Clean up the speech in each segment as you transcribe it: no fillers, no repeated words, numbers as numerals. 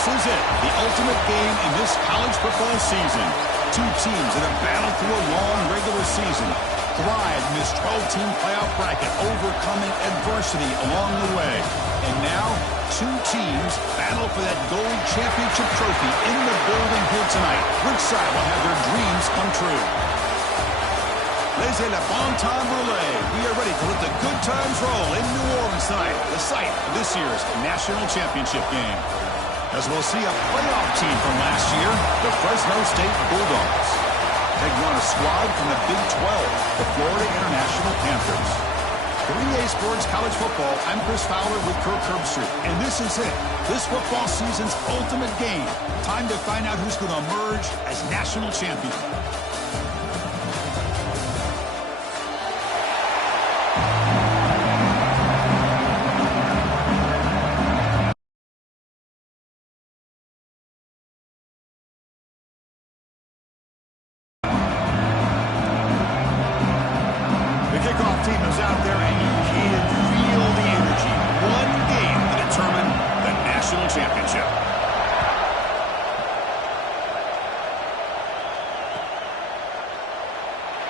This is it, the ultimate game in this college football season. Two teams that have battled through a long regular season, thrived in this 12-team playoff bracket, overcoming adversity along the way. And now, two teams battle for that gold championship trophy in the building here tonight. Which side will have their dreams come true? Laissez le bon temps rouler. We are ready to let the good times roll in New Orleans tonight, the site of this year's national championship game. As we'll see a playoff team from last year, the Fresno State Bulldogs. Taking on a squad from the Big 12, the Florida International Panthers. 3A Sports College Football, I'm Chris Fowler with Kirk Herbstreit, and this is it. This football season's ultimate game. Time to find out who's going to emerge as national champion.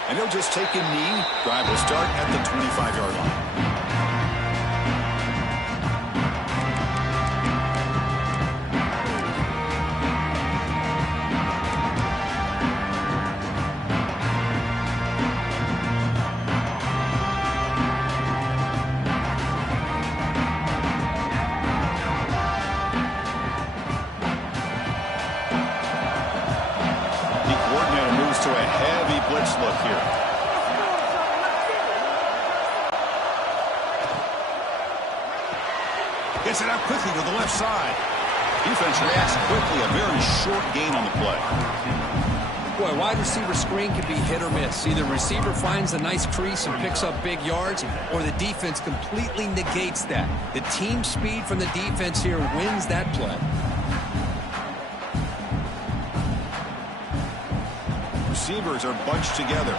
And he'll just take a knee. Drive will start at the 25-yard line. To a heavy blitz look here. Gets it out quickly to the left side. Defense reacts quickly. A very short gain on the play. Boy, wide receiver screen can be hit or miss. Either receiver finds a nice crease and picks up big yards, or the defense completely negates that. The team speed from the defense here wins that play. Receivers are bunched together.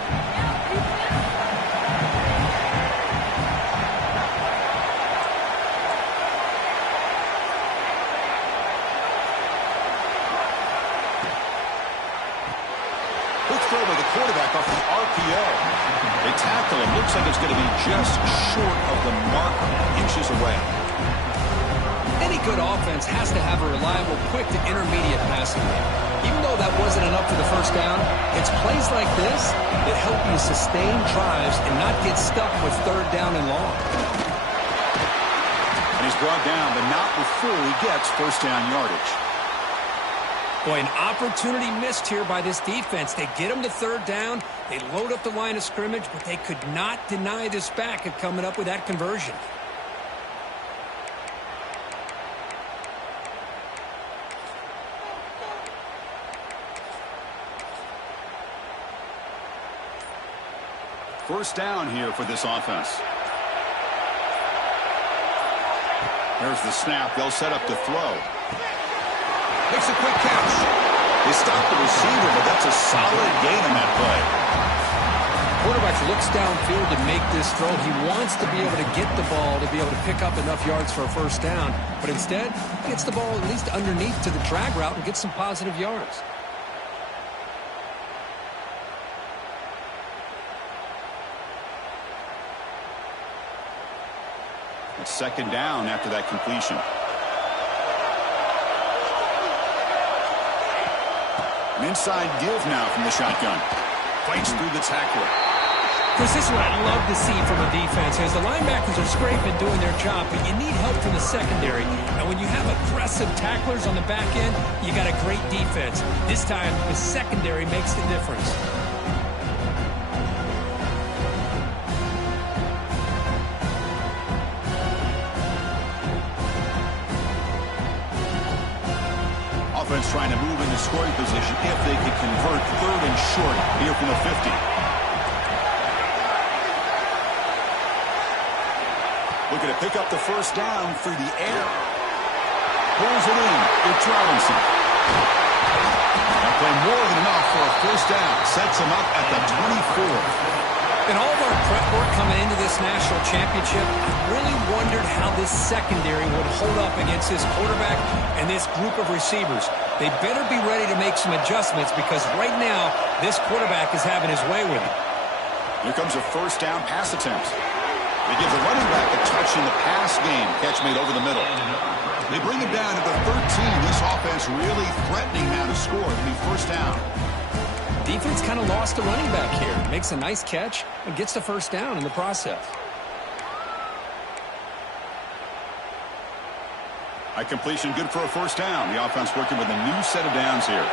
Quick throw by the quarterback off the RPO. They tackle him. Looks like it's going to be just short of the mark, inches away. Any good offense has to have a reliable, quick to intermediate passing game. Even though that wasn't enough for the first down, it's plays like this that help you sustain drives and not get stuck with third down and long. And he's brought down, but not before he gets first down yardage. Boy, an opportunity missed here by this defense. They get him to third down, they load up the line of scrimmage, but they could not deny this back at coming up with that conversion. First down here for this offense. There's the snap. They'll set up to throw. Makes a quick catch. They stop the receiver, but that's a solid gain on that play. Quarterback looks downfield to make this throw. He wants to be able to get the ball to be able to pick up enough yards for a first down, but instead he gets the ball at least underneath to the drag route and gets some positive yards. It's second down after that completion. An inside give now from the shotgun. Fights through the tackler. Chris, this is what I love to see from a defense. As the linebackers are scraping, doing their job, but you need help from the secondary. And when you have aggressive tacklers on the back end, you got a great defense. This time, the secondary makes the difference. Offense trying to move into scoring position if they could convert third and short here from the 50. Looking to pick up the first down through the air. Pulls it in. It's Robinson. That play more than enough for a first down. Sets him up at the 24. In all of our prep work coming into this national championship, I really wondered how this secondary would hold up against this quarterback and this group of receivers. They better be ready to make some adjustments because right now, this quarterback is having his way with it. Here comes a first down pass attempt. They give the running back a touch in the pass game. Catch made over the middle. They bring it down to the 13. This offense really threatening now to score. It'll be first down. Defense kind of lost a running back here. Makes a nice catch and gets the first down in the process. A completion good for a first down. The offense working with a new set of downs here.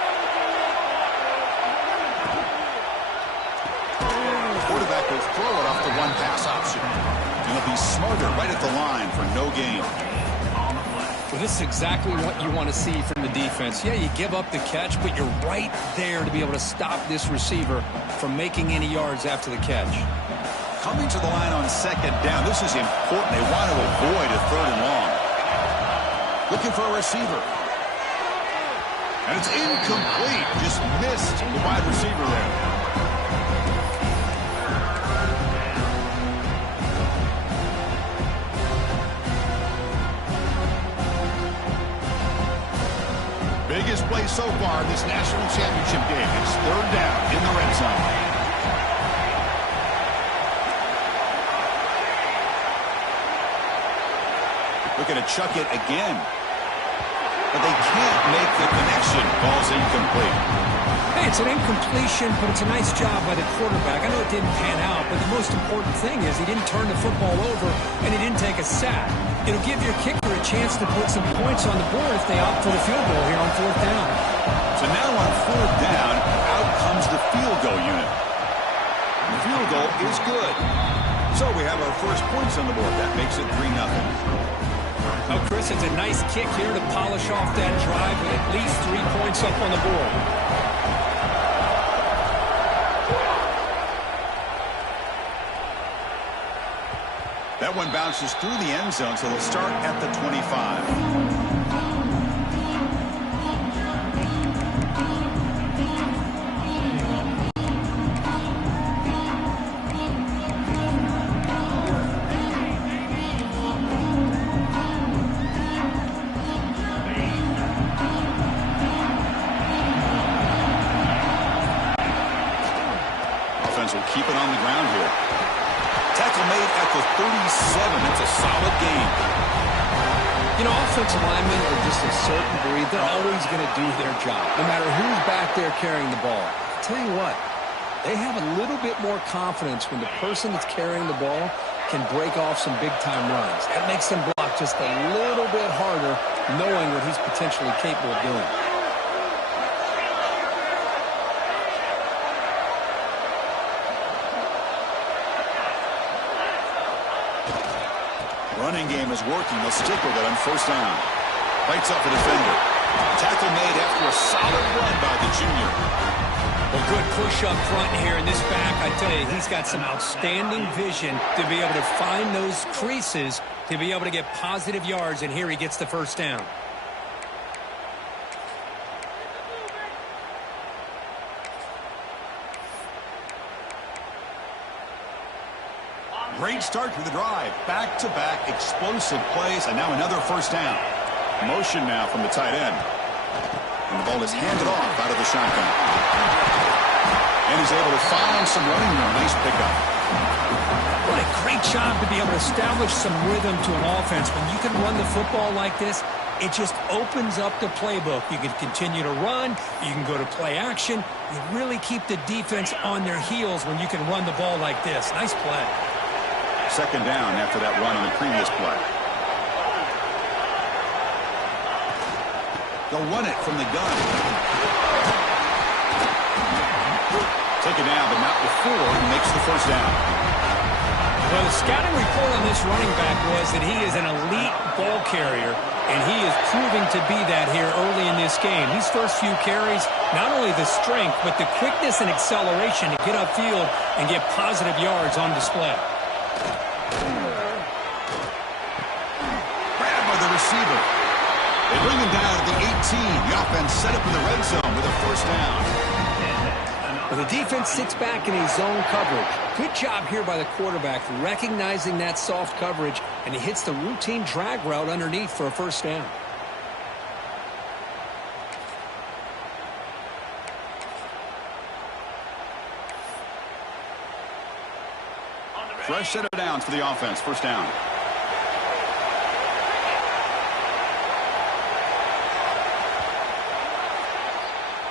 The quarterback will throw it off the one pass option. And he'll be smarter right at the line for no gain. Well, this is exactly what you want to see from the defense. Yeah, you give up the catch, but you're right there to be able to stop this receiver from making any yards after the catch. Coming to the line on second down. This is important. They want to avoid a third and long. Looking for a receiver. And it's incomplete. Just missed the wide receiver there. Biggest play so far in this national championship game. It's third down in the red zone. Looking to chuck it again. But they can't make the connection. Ball's incomplete. Hey, it's an incompletion, but it's a nice job by the quarterback. I know it didn't pan out, but the most important thing is he didn't turn the football over and he didn't take a sack. It'll give your kicker a chance to put some points on the board if they opt for the field goal here on fourth down. So now on fourth down, out comes the field goal unit. And the field goal is good. So we have our first points on the board. That makes it 3-0. Oh, Chris, it's a nice kick here to polish off that drive with at least 3 points up on the board. That one bounces through the end zone, so they'll start at the 25. Offense will keep it on the ground here. Tackle made at the 37. It's a solid game. You know, offensive linemen are just a certain breed. They're always going to do their job, no matter who's back there carrying the ball. I'll tell you what, they have a little bit more confidence when the person that's carrying the ball can break off some big-time runs. That makes them block just a little bit harder, knowing what he's potentially capable of doing. Running game is working. They'll stick with it on first down. Fights up the defender. Tackle made after a solid run by the junior. Well, good push up front here in this back. I tell you, he's got some outstanding vision to be able to find those creases to be able to get positive yards, and here he gets the first down. Great start to the drive. Back-to-back explosive plays, and now another first down. Motion now from the tight end. And the ball is handed off out of the shotgun. And he's able to find some running room. Nice pickup. What a great job to be able to establish some rhythm to an offense. When you can run the football like this, it just opens up the playbook. You can continue to run. You can go to play action. You really keep the defense on their heels when you can run the ball like this. Nice play. Second down after that run on the previous play. They'll run it from the gun. Taken down, but not before he makes the first down. Well, the scouting report on this running back was that he is an elite ball carrier, and he is proving to be that here early in this game. These first few carries, not only the strength, but the quickness and acceleration to get upfield and get positive yards on display. Grabbed by the receiver. They bring him down to the 18. The offense set up in the red zone with a first down. Well, the defense sits back in a zone coverage. Good job here by the quarterback recognizing that soft coverage, and he hits the routine drag route underneath for a first down. Fresh set of downs for the offense. First down.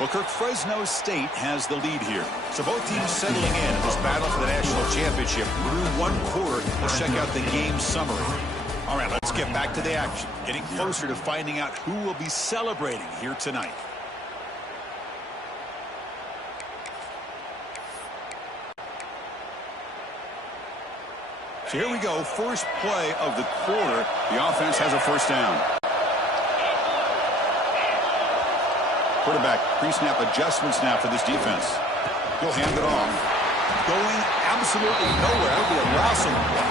Well, Kirk, Fresno State has the lead here. So both teams settling in this battle for the national championship. Through one quarter, let's check out the game summary. All right, let's get back to the action. Getting closer to finding out who will be celebrating here tonight. So here we go. First play of the quarter. The offense has a first down. Quarterback pre-snap adjustments now for this defense. He'll hand it off. Going absolutely nowhere. That'll be a loss on the play.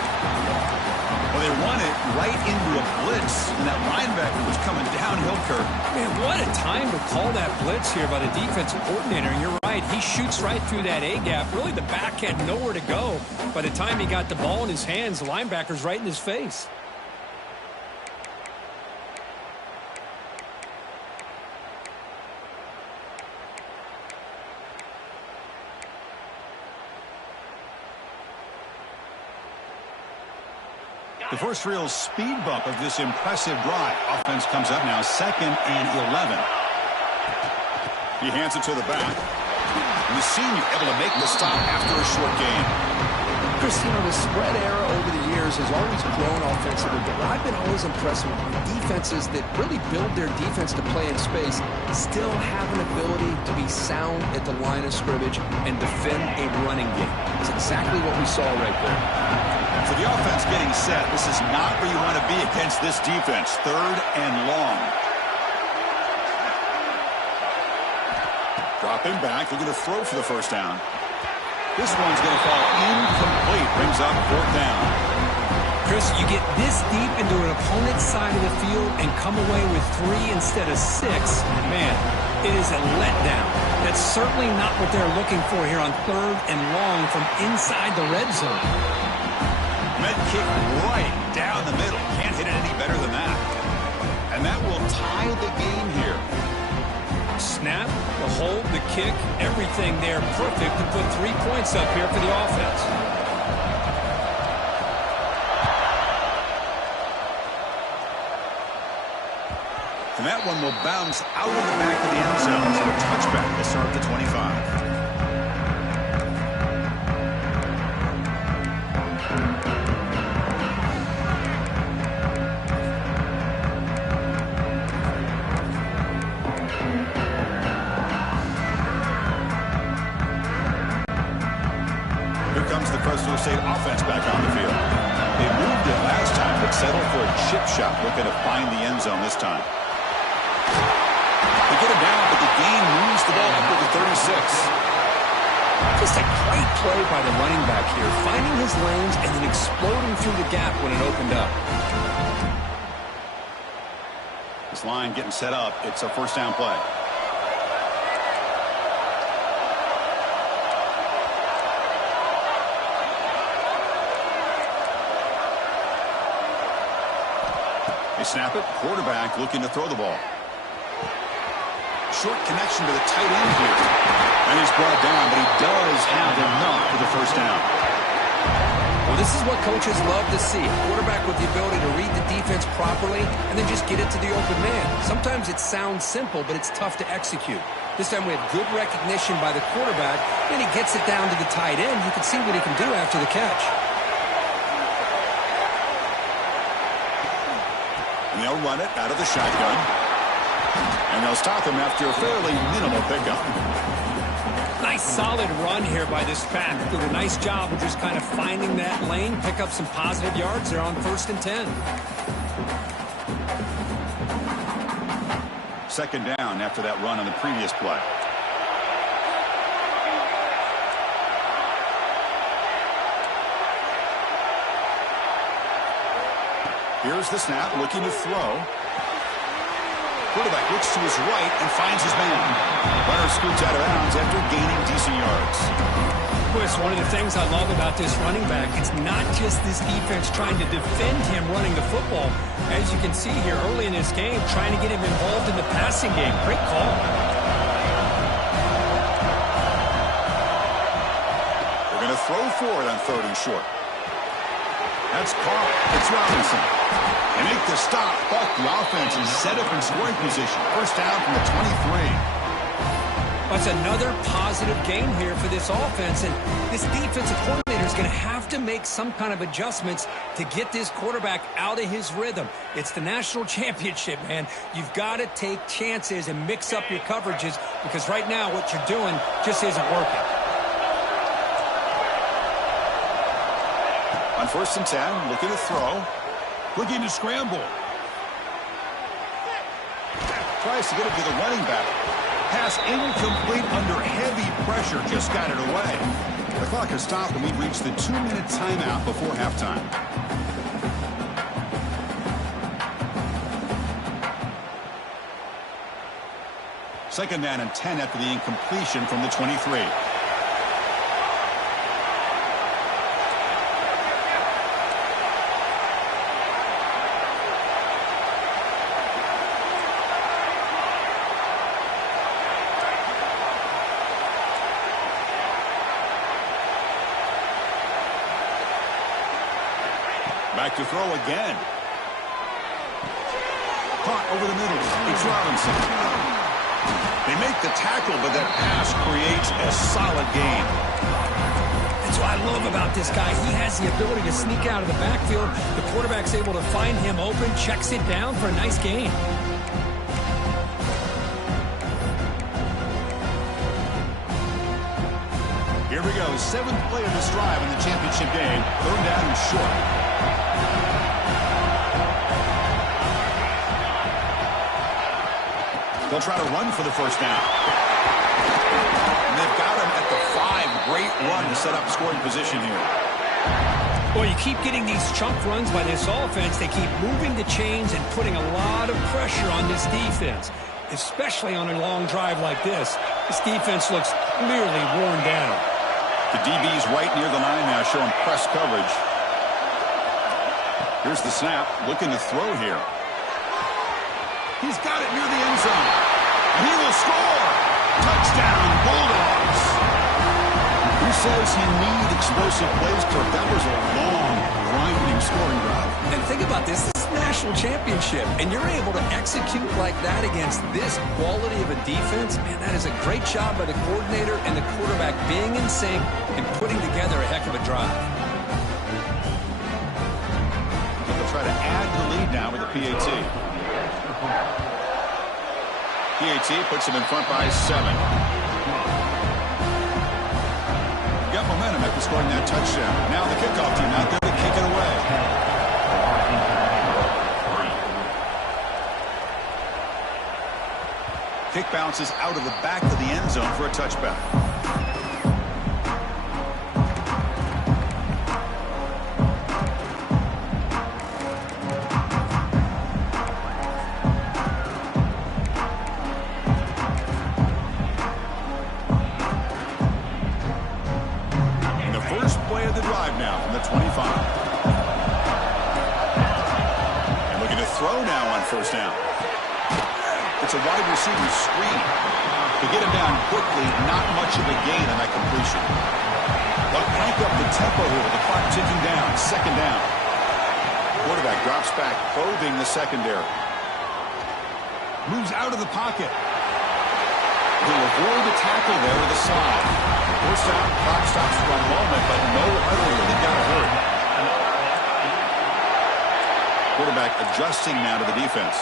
Well, they run it right into a blitz, and that linebacker was coming downhill, Kirk. Man, what a time to call that blitz here by the defensive coordinator. And you're right, he shoots right through that A-gap. Really, the back had nowhere to go. By the time he got the ball in his hands, the linebacker's right in his face. The first real speed bump of this impressive drive. Offense comes up now, 2nd and 11. He hands it to the back. And the senior able to make the stop after a short gain. Chris, you know, the spread era over the years has always grown offensively, but I've been always impressed with defenses that really build their defense to play in space, still have an ability to be sound at the line of scrimmage and defend a running game. That's exactly what we saw right there. For the offense getting set, this is not where you want to be against this defense. 3rd and long. Dropping back, looking to throw for the first down. This one's going to fall incomplete. Brings up 4th down. Chris, you get this deep into an opponent's side of the field and come away with 3 instead of 6. Man, it is a letdown. That's certainly not what they're looking for here on 3rd and long from inside the red zone. Med kick right down the middle. Can't hit it any better than that. And that will tie the game here. Snap, the hold, the kick, everything there perfect to put 3 points up here for the offense. And that one will bounce out of the back of the end zone. So a touchback to start the 25. Comes the Fresno State offense back on the field. They moved it last time, but settled for a chip shot, looking to find the end zone this time. They get it down, but the gain moves the ball up to the 36. Just a great play by the running back here, finding his lanes and then exploding through the gap when it opened up. This line getting set up. It's a first down play. They snap it. Quarterback looking to throw the ball. Short connection to the tight end here. And he's brought down, but he does have enough for the first down. Well, this is what coaches love to see. A quarterback with the ability to read the defense properly and then just get it to the open man. Sometimes it sounds simple, but it's tough to execute. This time we have good recognition by the quarterback, and he gets it down to the tight end. You can see what he can do after the catch. And they'll run it out of the shotgun. And they'll stop him after a fairly minimal pickup. Nice solid run here by this back. Did a nice job of just kind of finding that lane, pick up some positive yards there on 1st and 10. 2nd down after that run on the previous play. Here's the snap, looking to throw. quarterback looks to his right and finds his man. Runner scoots out of bounds after gaining decent yards. Chris, one of the things I love about this running back, it's not just this defense trying to defend him running the football. As you can see here early in this game, trying to get him involved in the passing game. Great call. They're going to throw for it on 3rd and short. That's caught. It's Robinson. They make the stop, but the offense is set up in scoring position. First down from the 23. That's another positive game here for this offense, and this defensive coordinator is going to have to make some kind of adjustments to get this quarterback out of his rhythm. It's the national championship, man. You've got to take chances and mix up your coverages because right now what you're doing just isn't working. On 1st and 10, looking to throw. Looking to scramble. Tries to get it to the running back. Pass incomplete under heavy pressure. Just got it away. The clock has stopped and we've reached the 2-minute timeout before halftime. Second down and 10 after the incompletion from the 23. Back to throw again. Caught over the middle. It's Robinson. They make the tackle, but that pass creates a solid gain. That's what I love about this guy. He has the ability to sneak out of the backfield. The quarterback's able to find him open, checks it down for a nice gain. Here we go. 7th play of this drive in the championship game. 3rd down and short. They'll try to run for the first down. And they've got him at the 5. Great run to set up scoring position here. Well, you keep getting these chunk runs by this offense. They keep moving the chains and putting a lot of pressure on this defense, especially on a long drive like this. This defense looks clearly worn down. The DB's right near the line now, showing press coverage. Here's the snap. Looking to throw here. He's got it near the end zone. He will score. Touchdown, Bulldogs. Who says you need explosive plays? That was a long, grinding scoring drive. And think about this. This is a national championship, and you're able to execute like that against this quality of a defense. Man, that is a great job by the coordinator and the quarterback being in sync and putting together a heck of a drive. They'll try to add to the lead now with the PAT. PAT puts him in front by 7. Got momentum after scoring that touchdown. Now the kickoff team out there to kick it away. Kick bounces out of the back of the end zone for a touchback. Now from the 25. And looking to throw now on first down. It's a wide receiver screen. To get him down quickly, not much of a gain on that completion. They'll crank up the tempo here with the clock ticking down. Second down. Quarterback drops back, probing the secondary. Moves out of the pocket. He'll avoid the tackle there with a slide. First down, clock stops for a moment, but no hurry. They got to hurry. Quarterback adjusting now to the defense.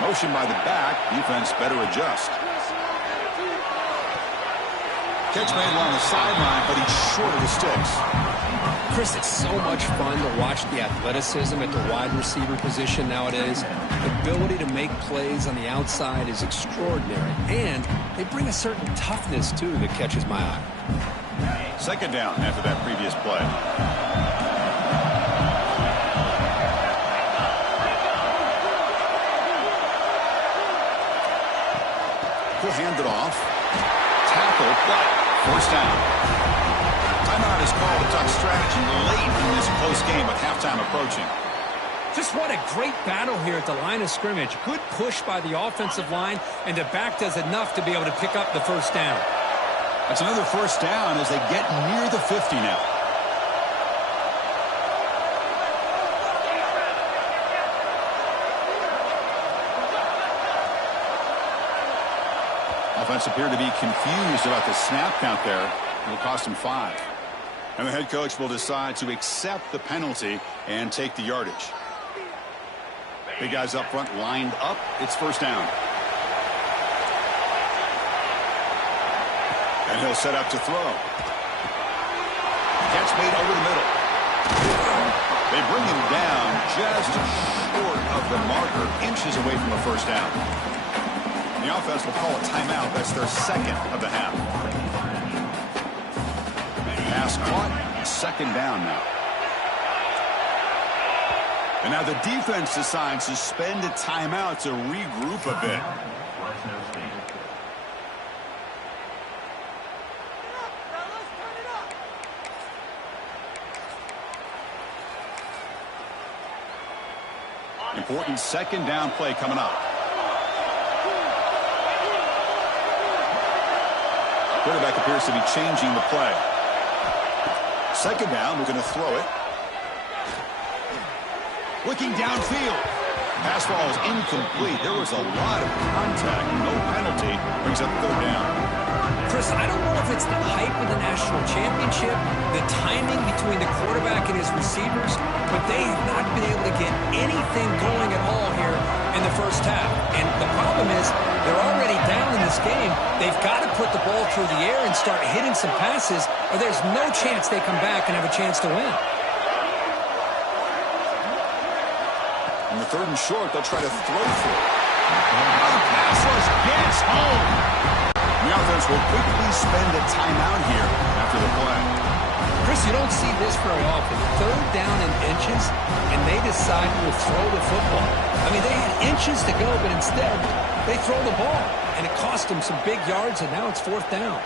Motion by the back. Defense better adjust. Catch made along the sideline, but he's short of the sticks. Chris, it's so much fun to watch the athleticism at the wide receiver position nowadays. The ability to make plays on the outside is extraordinary, and they bring a certain toughness, too, that catches my eye. Second down after that previous play. will hand it off. Tackle, but first down. Timeout is called. A tough strategy late in this close game with halftime approaching. Just what a great battle here at the line of scrimmage. Good push by the offensive line, and the back does enough to be able to pick up the first down. That's another first down as they get near the 50 now. Offense appeared to be confused about the snap count there. It'll cost him 5. And the head coach will decide to accept the penalty and take the yardage. Big guys up front lined up. It's first down. And he'll set up to throw. Catch made over the middle. They bring him down just short of the marker, inches away from a first down. The offense will call a timeout. That's their second of the half. Pass caught. Second down now. And now the defense decides to spend a timeout to regroup a bit. Important second down play coming up. Quarterback appears to be changing the play. Second down, we're going to throw it. Looking downfield. Pass ball is incomplete. There was a lot of contact. No penalty. Brings up third down. Chris, I don't know if it's the hype of the national championship, the timing between the quarterback and his receivers, but they have not been able to get anything going at all here in the first half. And the problem is they're already down in this game. They've got to put the ball through the air and start hitting some passes, or there's no chance they come back and have a chance to win. In the third and short, they'll try to throw for it. The pass rush gets home. The offense will quickly spend a timeout here after the play. Chris, you don't see this very often. Third down in inches, and they decide to throw the football. I mean, they had inches to go, but instead, they throw the ball. And it cost them some big yards, and now it's fourth down.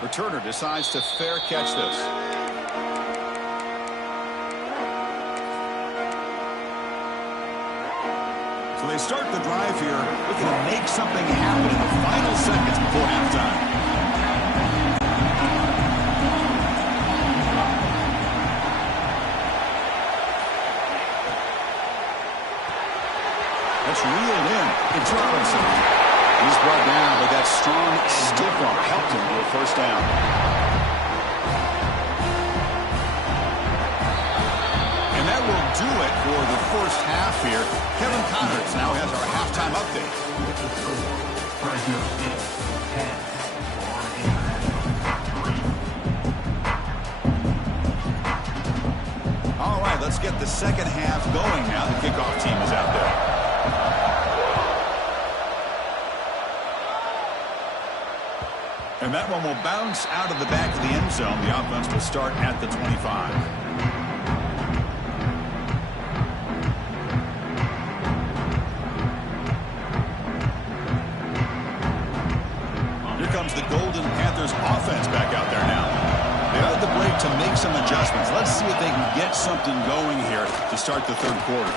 Returner decides to fair catch this. So they start the drive here, looking to make something happen in the final seconds before halftime. That's reeled in. It's Robinson. He's brought down, but that strong, stiff arm helped him to a first down. And that will do it for the first half here. Kevin Connors now has our halftime update. Fresno State, 10. All right, let's get the second half going now. The kickoff team is out there. And that one will bounce out of the back of the end zone. The offense will start at the 25. Here comes the Golden Panthers offense back out there now. They had the break to make some adjustments. Let's see if they can get something going here to start the third quarter.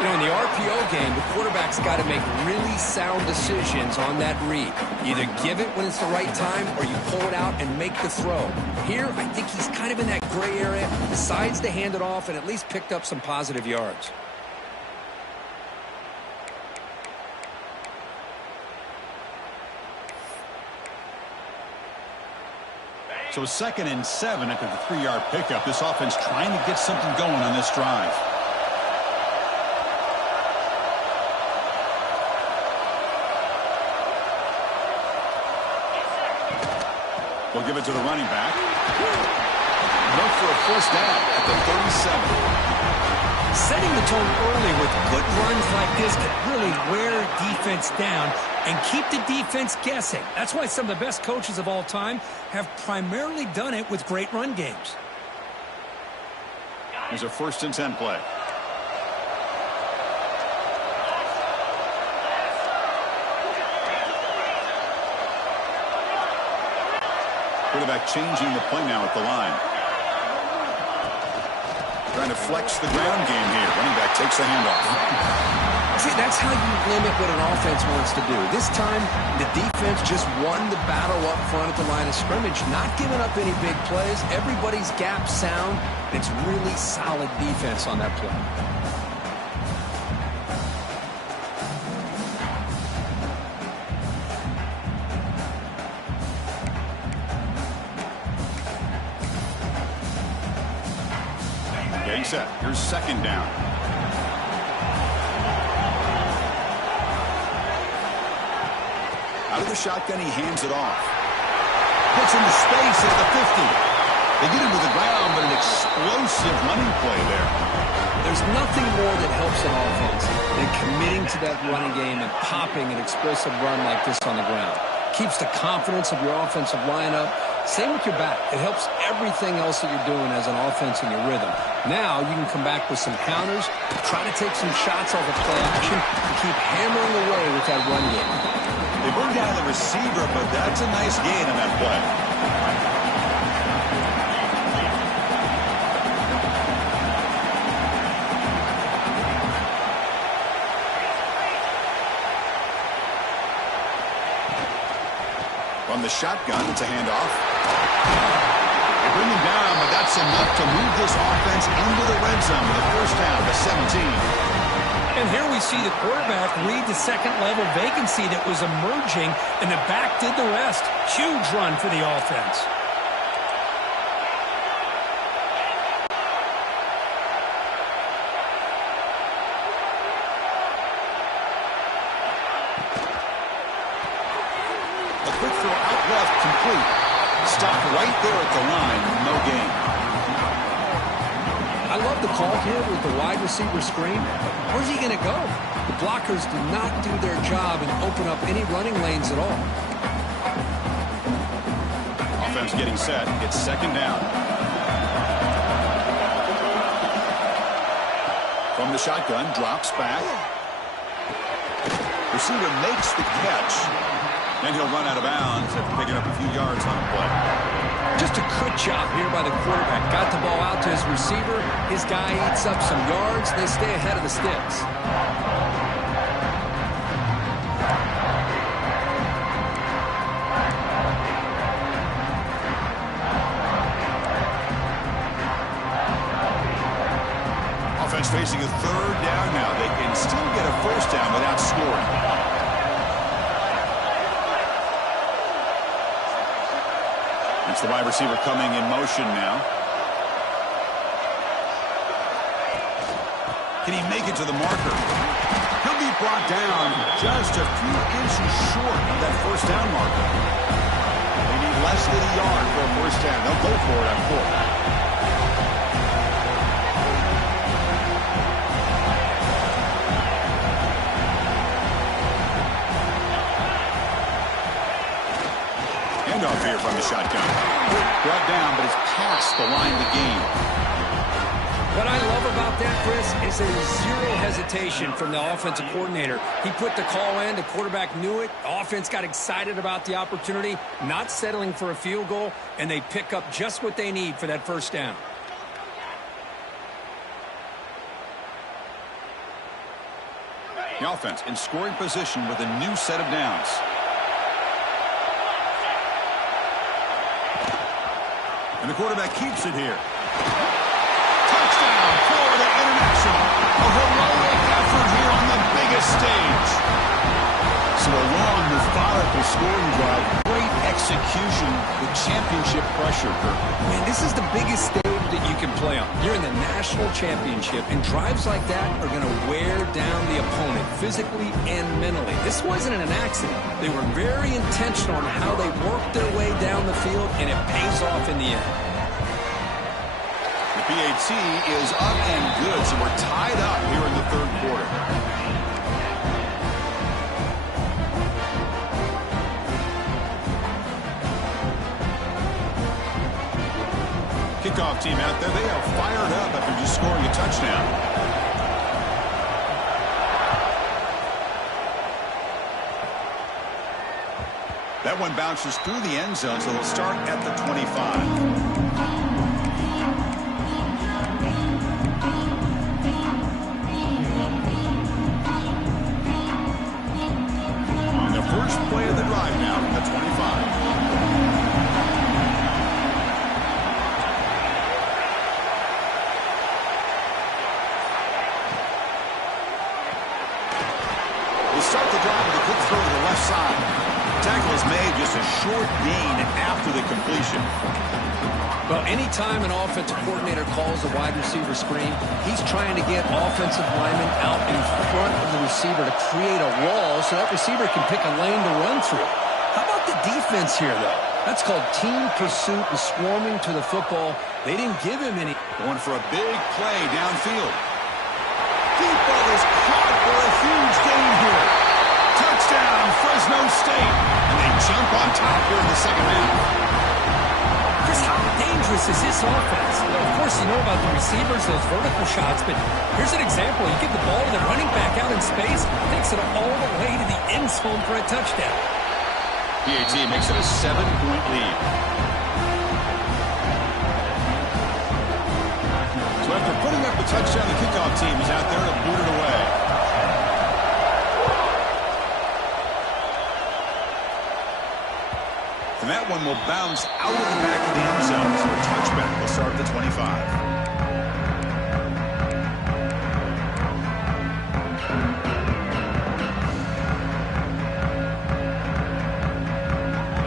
You know, in the RPO game, the quarterback's got to make really sound decisions on that read. Either give it when it's the right time or you pull it out and make the throw. Here, I think he's kind of in that gray area, decides to hand it off and at least picked up some positive yards. So 2nd and 7 after the 3-yard pickup. This offense trying to get something going on this drive. They'll give it to the running back. Look for a first down at the 37. Setting the tone early with good runs like this can really wear defense down and keep the defense guessing. That's why some of the best coaches of all time have primarily done it with great run games. Here's a 1st and 10 play. Quarterback changing the play now at the line. Trying to flex the ground game here. Running back takes the handoff. See, that's how you limit what an offense wants to do. This time, the defense just won the battle up front at the line of scrimmage, not giving up any big plays. Everybody's gap sound. It's really solid defense on that play. Getting set. Here's second down. Out of the shotgun, he hands it off. Puts into space at the 50. They get him to the ground, but an explosive running play there. There's nothing more that helps an offense than committing to that running game and popping an explosive run like this on the ground. Keeps the confidence of your offensive line up. Same with your back. It helps everything else that you're doing as an offense in your rhythm. Now you can come back with some counters, try to take some shots off of play action, and keep hammering away with that run game. They bring down the receiver, but that's a nice gain on that play. From the shotgun, it's a handoff. They bring him down, but that's enough to move this offense into the red zone with a first down to 17. And here we see the quarterback read the second-level vacancy that was emerging, and the back did the rest. Huge run for the offense. A quick throw out left, complete. Stopped right there at the line, no gain. I love the call here with the wide receiver screen. Where's he going to go? The blockers do not do their job and open up any running lanes at all. Offense getting set. It's second down. From the shotgun, drops back. Receiver makes the catch. And he'll run out of bounds after picking up a few yards on the play. Just a good job here by the quarterback. Got the ball out to his receiver. His guy eats up some yards. They stay ahead of the sticks. Offense facing a third down now. They can still get a first down without scoring. It's the wide receiver coming in motion now. Can he make it to the marker? He'll be brought down just a few inches short of that first down marker. They need less than a yard for a first down. They'll go for it on fourth. Handoff here from the shotgun. Brought down, but it's past the line of the game. What I love about that, Chris, is there's zero hesitation from the offensive coordinator. He put the call in, the quarterback knew it, the offense got excited about the opportunity, not settling for a field goal, and they pick up just what they need for that first down. The offense in scoring position with a new set of downs. And the quarterback keeps it here. Touchdown, Florida International. A heroic effort here on the biggest stage. So a long, methodical scoring drive. Great execution with championship pressure, Kirk. Man, this is the biggest stage that you can play on. You're in the national championship, and drives like that are going to wear down the opponent physically and mentally. This wasn't an accident. They were very intentional on how they worked their way down the field, and it pays off in the end. The PAT is up and good, so we're tied up here in the third quarter. Kickoff team out there, they are fired up after just scoring a touchdown. That one bounces through the end zone, so they'll start at the 25. First play of the drive now from the 25. We'll start the drive with a quick throw to the left side. Tackle is made, just a short gain after the completion. Well, anytime an offensive coordinator calls a wide receiver screen, he's trying to get offensive linemen out in front of the receiver to create a wall so that receiver can pick a lane to run through. How about the defense here, though? That's called team pursuit and swarming to the football. They didn't give him any. Going for a big play downfield. Deep ball is caught for a huge gain here. Touchdown, Fresno State. And they jump on top here in the second half. Chris, how dangerous is this offense? Of course, you know about the receivers, those vertical shots, but here's an example. You give the ball to the running back out in space, takes it all the way to the end zone for a touchdown. PAT makes it a 7-point lead. So after putting up the touchdown, the kickoff team is out there to boot it away. And that one will bounce out of the back of the end zone. So a touchback will start at the 25.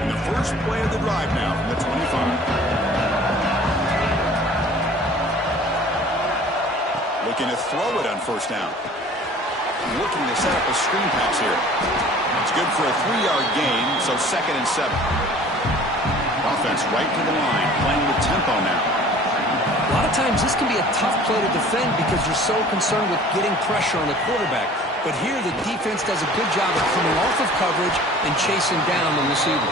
And the first play of the drive now from the 25. Looking to throw it on first down. Looking to set up a screen pass here. It's good for a 3-yard gain, so 2nd and 7. Offense right to the line, playing with tempo now. A lot of times this can be a tough play to defend because you're so concerned with getting pressure on the quarterback. But here the defense does a good job of coming off of coverage and chasing down the receiver.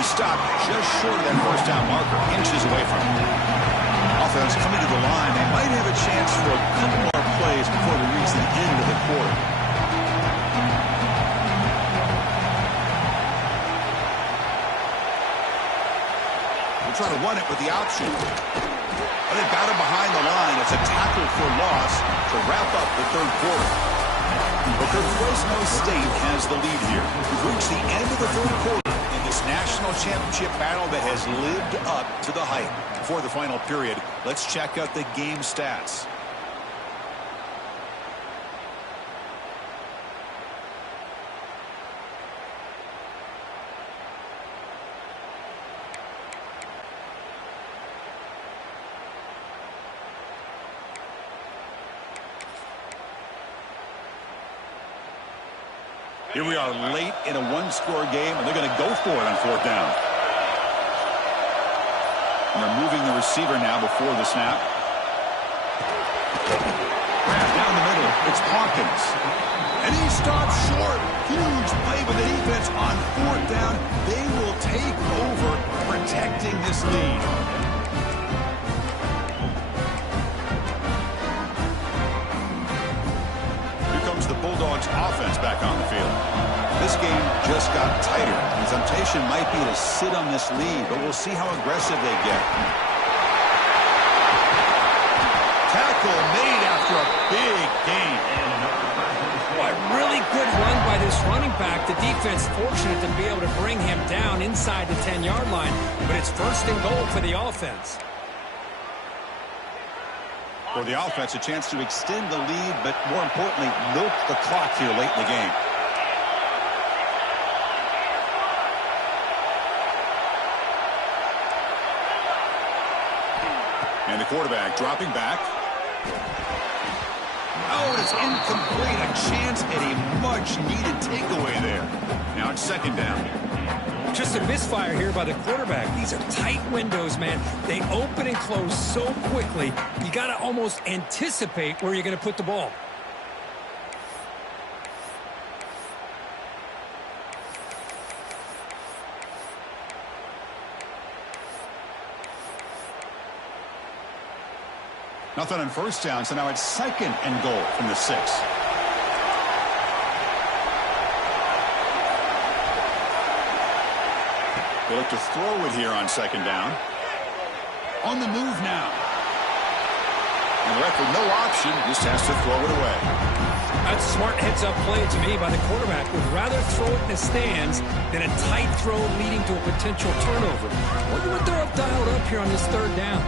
He stopped just short of that first down marker, inches away from him. Offense coming to the line. They might have a chance for a couple more plays before we reach the end of the quarter. Trying to run it with the option. But they got him behind the line. It's a tackle for loss to wrap up the third quarter. Because Fresno State has the lead here. We've reached the end of the third quarter in this national championship battle that has lived up to the hype. Before the final period, let's check out the game stats. Here we are late in a one-score game, and they're going to go for it on fourth down. And they're moving the receiver now before the snap. Grab down the middle. It's Hawkins. And he stops short. Huge play by the defense on fourth down. They will take over protecting this lead. The Bulldogs offense back on the field. This game just got tighter. The temptation might be to sit on this lead, but we'll see how aggressive they get. Tackle made after a big gain. A really good run by this running back. The defense fortunate to be able to bring him down inside the 10-yard line, but it's 1st and goal for the offense. For the offense, a chance to extend the lead, but more importantly, milk the clock here late in the game. And the quarterback dropping back. Oh, it's incomplete. A chance at a much-needed takeaway there. Now it's 2nd down. Just a misfire here by the quarterback. These are tight windows, man. They open and close so quickly. You got to almost anticipate where you're going to put the ball. Nothing on first down, so now it's 2nd and goal from the 6. They look to throw it here on second down. On the move now. And left with no option, just has to throw it away. That's a smart heads-up play to me by the quarterback. Would rather throw it in the stands than a tight throw leading to a potential turnover. Wonder what they're dialed up here on this third down.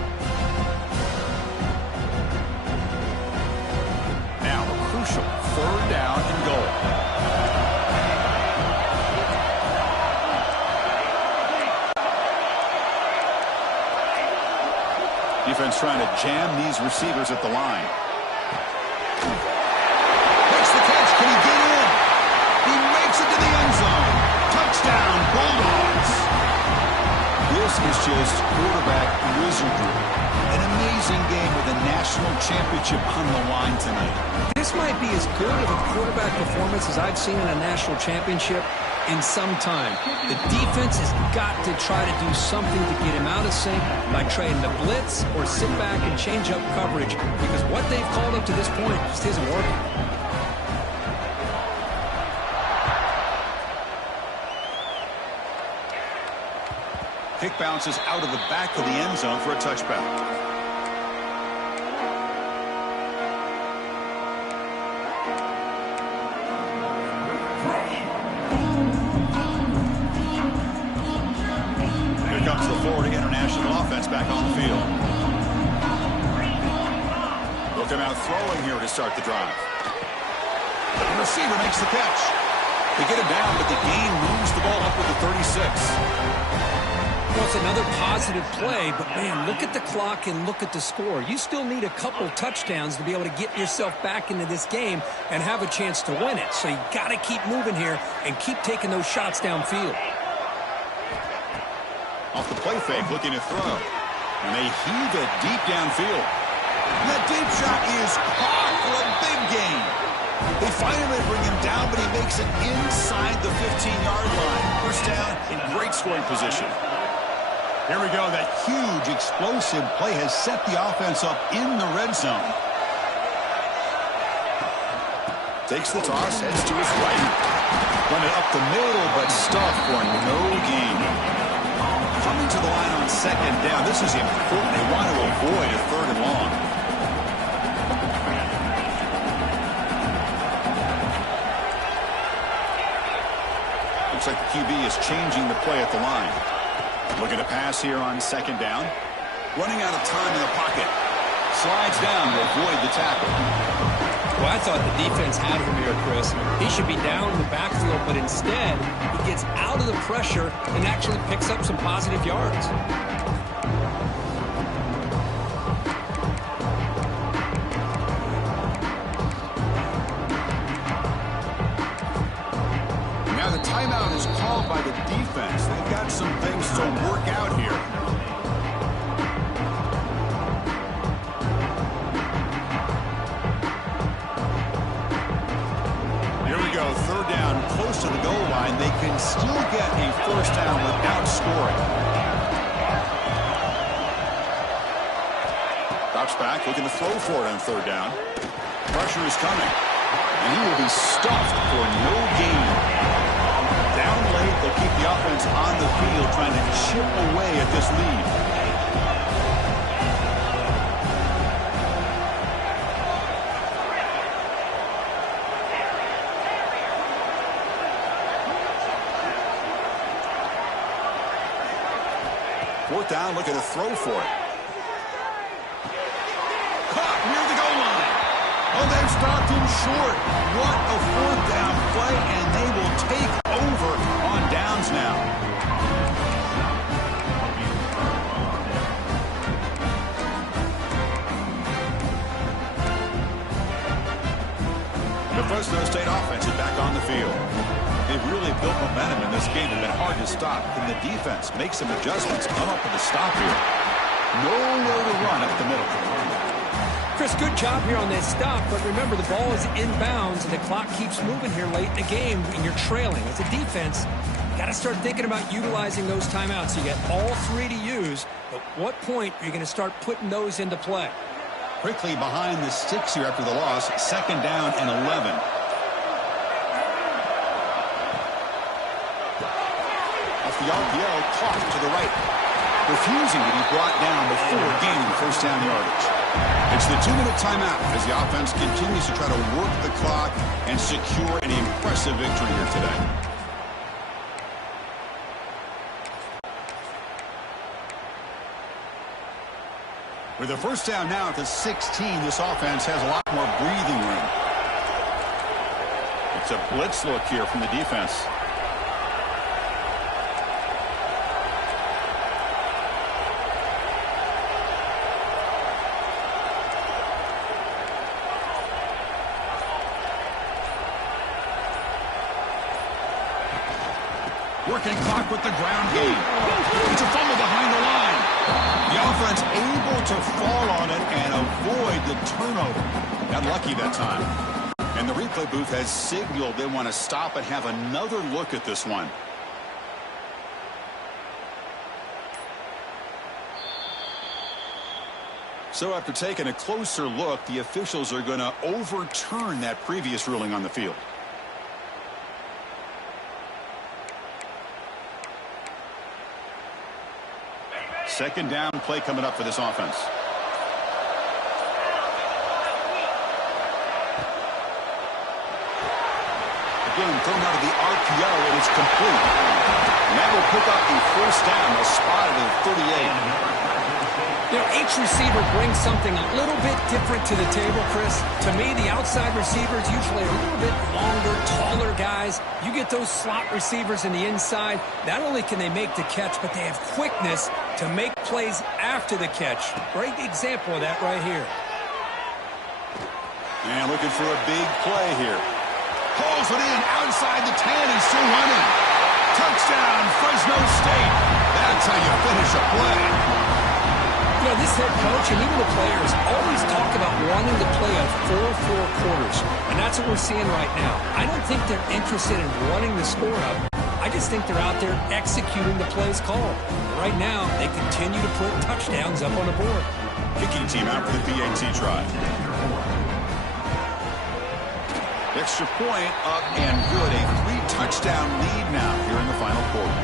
Now a crucial third down and goal. Defense trying to jam these receivers at the line. Makes the catch. Can he get in? He makes it to the end zone. Touchdown, Bulldogs. This is just quarterback wizardry. An amazing game with a national championship on the line tonight. This might be as good of a quarterback performance as I've seen in a national championship in some time. The defense has got to try to do something to get him out of sync by trying to blitz or sit back and change up coverage, because what they've called up to this point just isn't working. Kick bounces out of the back of the end zone for a touchback. Here comes the Florida International offense back on the field. They'll come out throwing here to start the drive. The receiver makes the catch. They get him down, but the gain moves the ball up with the 36. Well, it's another positive play, but, man, look at the clock and look at the score. You still need a couple touchdowns to be able to get yourself back into this game and have a chance to win it. So you got to keep moving here and keep taking those shots downfield. Off the play fake, looking to throw. And they heave it deep downfield. And that deep shot is caught for a big gain. They finally bring him down, but he makes it inside the 15-yard line. First down in great scoring position. Here we go. That huge, explosive play has set the offense up in the red zone. Takes the toss, heads to his right. Run it up the middle, but stuffed for no gain. Coming to the line on second down. This is important. They want to avoid a third and long. Looks like the QB is changing the play at the line. Looking to pass here on second down. Running out of time in the pocket. Slides down to avoid the tackle. Well, I thought the defense had him here, Chris. He should be down in the backfield, but instead he gets out of the pressure and actually picks up some positive yards. Now the timeout is called by the defense. They've got some things to work out here. Here we go, third down, close to the goal line. They can still get a first down without scoring. Drops back, looking to throw for it on third down. Pressure is coming, and he will be stuffed for no gain. Down late, they'll keep the offense on the field trying to chip away at this lead. Fourth down, looking to throw for it. Caught near the goal line. Oh, they've stopped him short. What a fourth down play, and they will take over on downs now. The Fresno State offense is back on the field. They've really built momentum in this game. It's been hard to stop. And the defense makes some adjustments, come up with a stop here. Nowhere to run up the middle. Chris, good job here on that stop, but remember the ball is inbounds and the clock keeps moving here late in the game and you're trailing. As a defense, you got to start thinking about utilizing those timeouts. You got all three to use, but what point are you going to start putting those into play? Quickly behind the sticks here after the loss, second down and 11. A the RPO, caught to the right. Refusing to be brought down before gaining first down yardage. It's the 2-minute timeout as the offense continues to try to work the clock and secure an impressive victory here today. With a first down now at the 16, this offense has a lot more breathing room. It's a blitz look here from the defense. Working clock with the ground game. It's a fumble behind the line. The offense able to fall on it and avoid the turnover. Got lucky that time. And the replay booth has signaled they want to stop and have another look at this one. So after taking a closer look, the officials are going to overturn that previous ruling on the field. Second down play coming up for this offense. Again, thrown out of the RPO, and it's complete. And that will pick up the first down, a spot at the 38. You know, each receiver brings something a little bit different to the table, Chris. To me, the outside receivers usually are a little bit longer, taller guys. You get those slot receivers in the inside. Not only can they make the catch, but they have quickness to make plays after the catch. Great example of that right here. And looking for a big play here. Pulls it in outside the 10 and still running. Touchdown, Fresno State. That's how you finish a play. You know, this head coach and even the players always talk about wanting to play a 4-4 quarters, and that's what we're seeing right now. I don't think they're interested in running the score up. I just think they're out there executing the plays called. Right now, they continue to put touchdowns up on the board. Kicking team out for the PAT try. Extra point up and good. A 3-touchdown lead now here in the final quarter.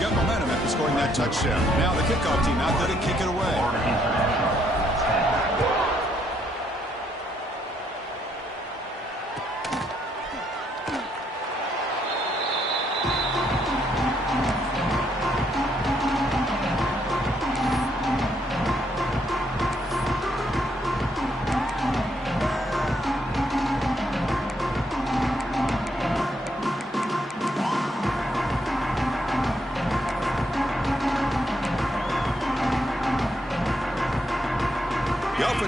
Got momentum after scoring that touchdown. Now the kickoff team out there to kick it away.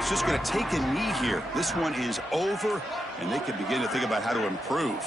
Just going to take a knee here. This one is over, and they can begin to think about how to improve.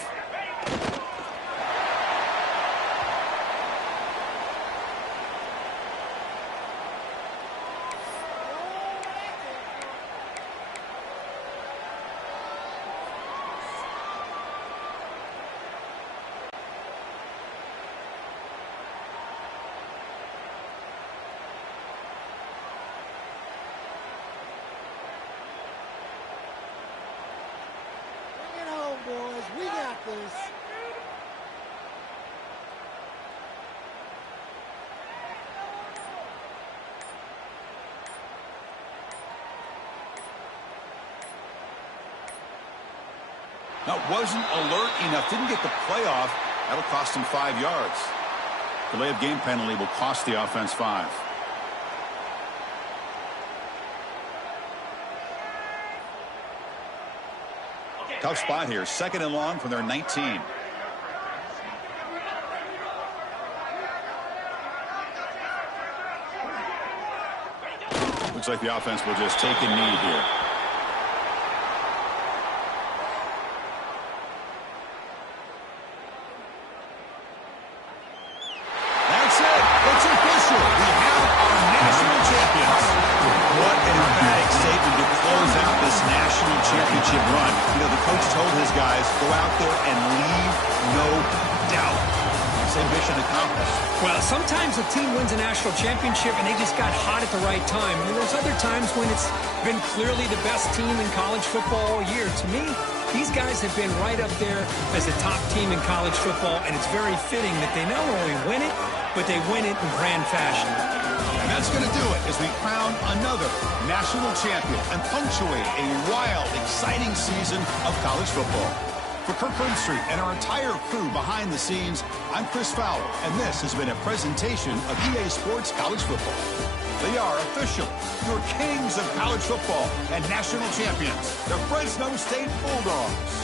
We got this. Now, wasn't alert enough. Didn't get the playoff. That'll cost him 5 yards. Delay of game penalty will cost the offense 5. Tough spot here. 2nd and long from their 19. Looks like the offense will just take a knee here. That's it. It's official. We have our national champions. What an emphatic statement to close out this national championship run. You know, the coach told his guys, go out there and leave no doubt. Same mission accomplished. Well, sometimes a team wins a national championship and they just got hot at the right time. And there's other times when it's been clearly the best team in college football all year. To me, These guys have been right up there as a top team in college football, and it's very fitting that they not only win it, but they win it in grand fashion. And that's going to do it as we crown another national champion and punctuate a wild, exciting season of college football. For Kirk Street and our entire crew behind the scenes, I'm Chris Fowler, and this has been a presentation of EA Sports College Football. They are officially your kings of college football and national champions, the Fresno State Bulldogs.